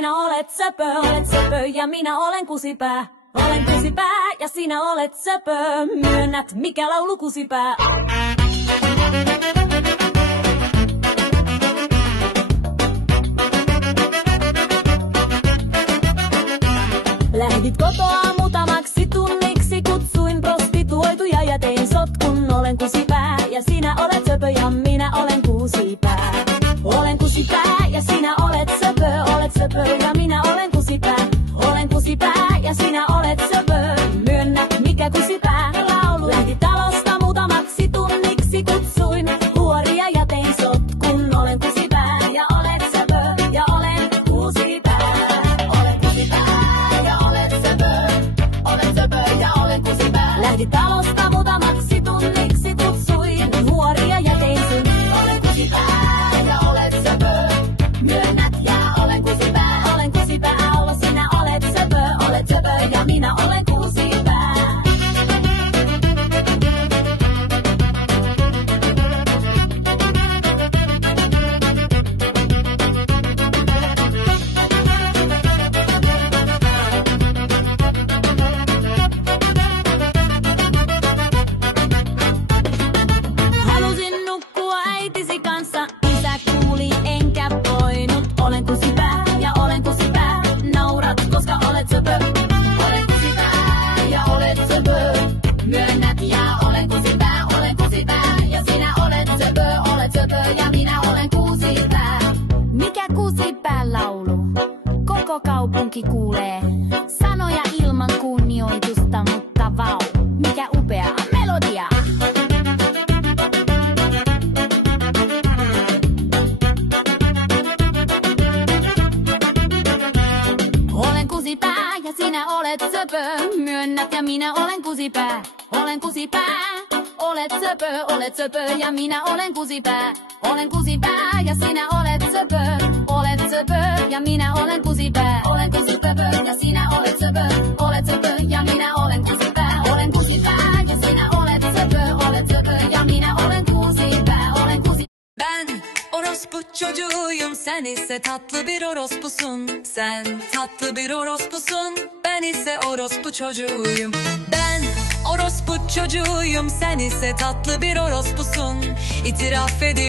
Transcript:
sinä olet söpö ja minä olen kusipää. Olen kusipää ja sinä olet söpö, myönnät mikä laulu kusipää. Lähdit kotoa muutamaksi tunniksi, kutsuin prostituoituja ja tein sotkun. Olen kusipää ja sinä olet söpö ja minä olen kusipää. Olen kusipää ja sinä olet söpö ja minä olen kusipää. Olen kusipää ja sinä olet söpö, myönnä mikä kusipää laulu. Lähdit talosta muutamaksi tunniksi, kutsuin huoria ja tein sotkun. Olen kusipää ja olet söpö ja olen kusipää. Olen kusipää ja olet söpö ja olen kusipää. Lähdit talosta muutamaksi tunniksi, kutsuin huoria ja tein sun. Olen kusipää ja olet söpö, myönnät ja olen kusipää. Olen kusipää, olla sinä olet söpö ja minä olen kusipää. Halusin nukkua äitisi kanssa, isä kuuli enkä voinut. Olen kusipää ja olen kusipää, naurat koska olet söpö. Olen kusipää ja olet söpö, myönnät ja olen kusipää ja sinä olet söpö ja minä olen kusipää. Mikä kusipää laulu? Koko kaupunki kuulee sanoja ilman kunnioitusta, mutta vau, mikä upea melodia. Olen kusipää ja sinä olet söpö, myönnät ja minä olen kusipää. Olen kusipää, olet söpö ja minä olen kusipää. Olen kusipää ja sinä olet söpö ja minä olen kusipää. Olen kusipää ja sinä olet söpö ja minä olen kusipää. Olen kusipää ja sinä olet söpö ja minä olen kusipää. Olen kusipää. Ben orospu çocuğuyum, sen ise tatlı bir orospusun. Sen tatlı bir orospusun, ben ise orospu çocuğuyum. Ben orospu çocuğuyum, sen ise tatlı bir orospusun. İtiraf ediyorum.